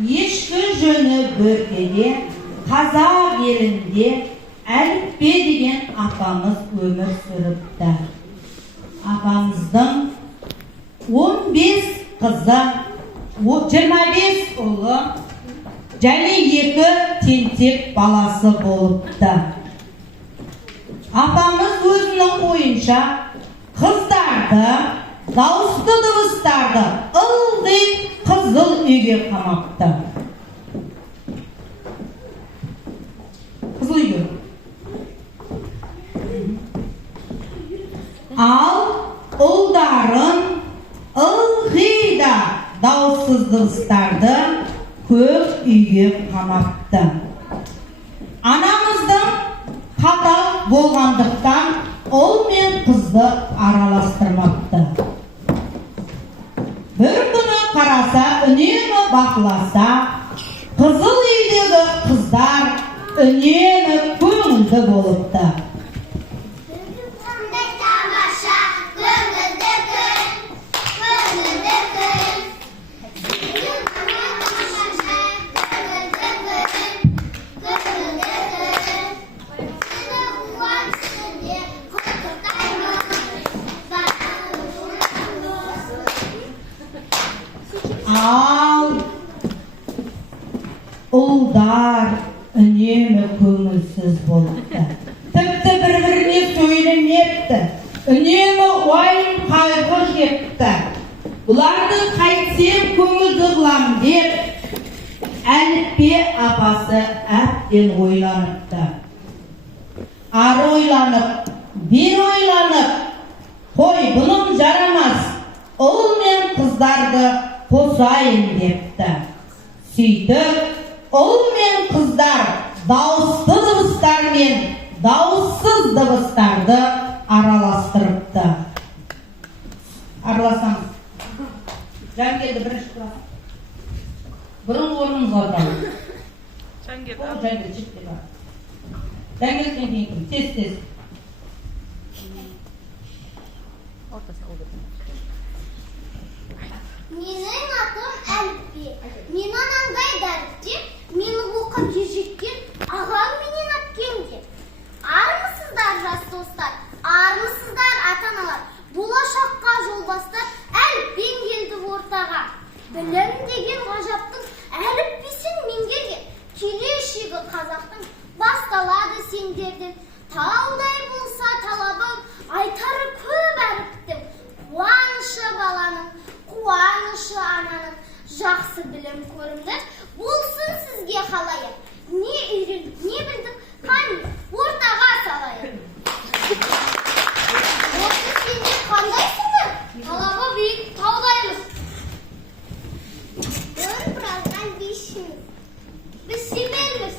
ешкі жөні бөркеде, қазақ елінде Әліппе деген апамыз өмір сүріпті. Апамыздың 15 қызы, 25 ұлы және 2 тентек баласы болыпты. Апамыз өзінің ойынша қыздарды, дауысты дыбыстарды ылғи қызыл үйге қамапты. Қызыл үйге. Ал ұлдарын ылғи да дауыссыз дыбыстарды көп үйге қамапты. Анамыздың қатал болғандықтан ұл мен қызды араластырмапты. Бір күні қараса, үнемі бақыласа, қызыл үйдегі қыздар үнемі көңілді болыпты. Ал ұлдар үнемі көңілсіз болыпты. Тіпті бір-біріне сөйлемепті. Үнемі уайым қайғы жепті. Бұларды қайтсем көңілді қылам деп, Әліппе апасы әбден ойланыпты. Ары ойланып, бер ойланып, қой бұным жарамас, ұл мен қыздарды қосайын депті. Сөйтіп, ұл мен қыздар дауысты дыбыстар мен дауыссыз дыбыстарды араластырыпты. Араласамыз. Жангелді бірінші класс. Бұрын орнымызға отырамыз. Жангелді жетті бар. Жангелден кейін кім? Тез-тез. Менің атым Әліппе. Мен анандай дәріпте, мені оқып ержеткен ағам менен әпкемде. Армысыздар жас достар, армысыздар ата-аналар, болашаққа жол бастар, Әліппем келді ортаға. Білім деген ғажаптың әліппесін меңгерген, келешегі қазақтың басталады сендерден. Таудай болса талабым, айтары көп әріптің, қуанышы баланың, қуанышы ананың, жақсы білім көрімді болсын сізге қалайық. Не үйрендік, не білдік, қане ортаға салайық. Осы сендер қандайсыңдар? Талабы биік таудаймыз. Біраздан бейшіміз. Біз семелміз.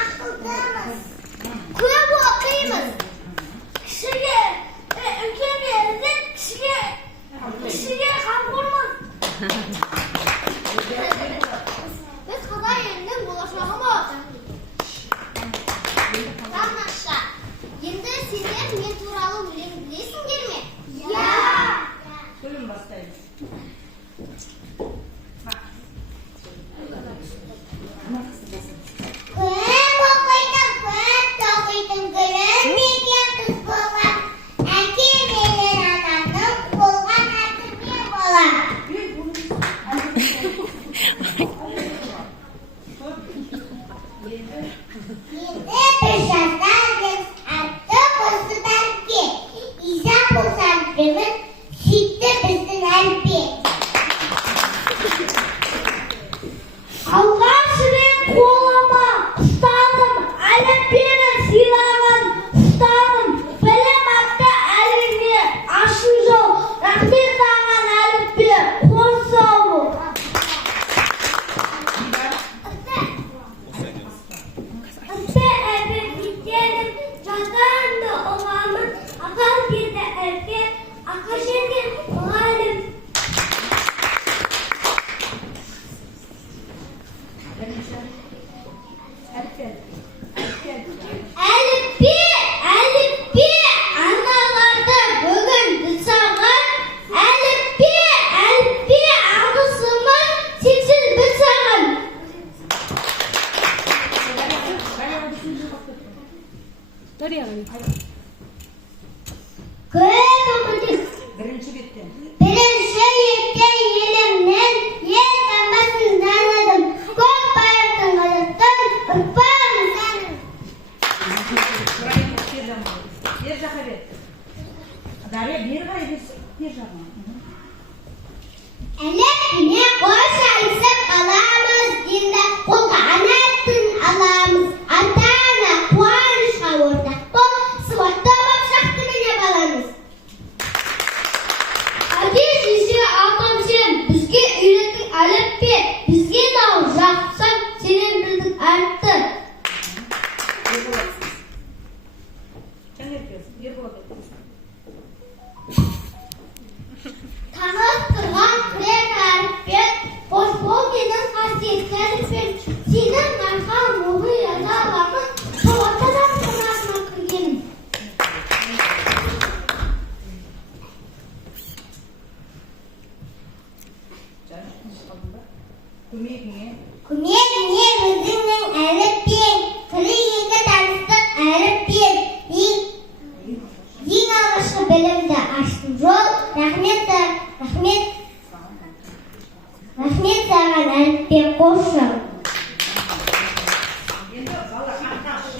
Ақылдымыз. Көп оқимыз. Кішіге үлкен берілден, кішіге қамқормыз. Біз Қазақ елінің болашағымыз. Тамаша. Енді сендер мен туралы өлең білесіңдер ме? Иә. Сөйлем бастаймыз. Көп оқитын, көп тоқитын гүлім екен қыз болған. Әке менен анамның болған әтірме болам. Енді бір жастармыз, атты қосып Әліппе. Иза болсам біріміз, сүйікті біздің Әліппе. Алғаш рет қолыма ұстадым, Әліппені сыйлаған ұстадым. Білім атты әлемге ашу жол, рахмет саған Әліппе, қос сау бол.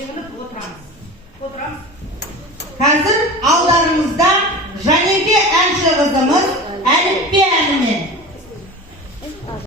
жеңіліп отырамыз. Қазір алдарыңызда Жәнеке әнші қызымыз Әліппе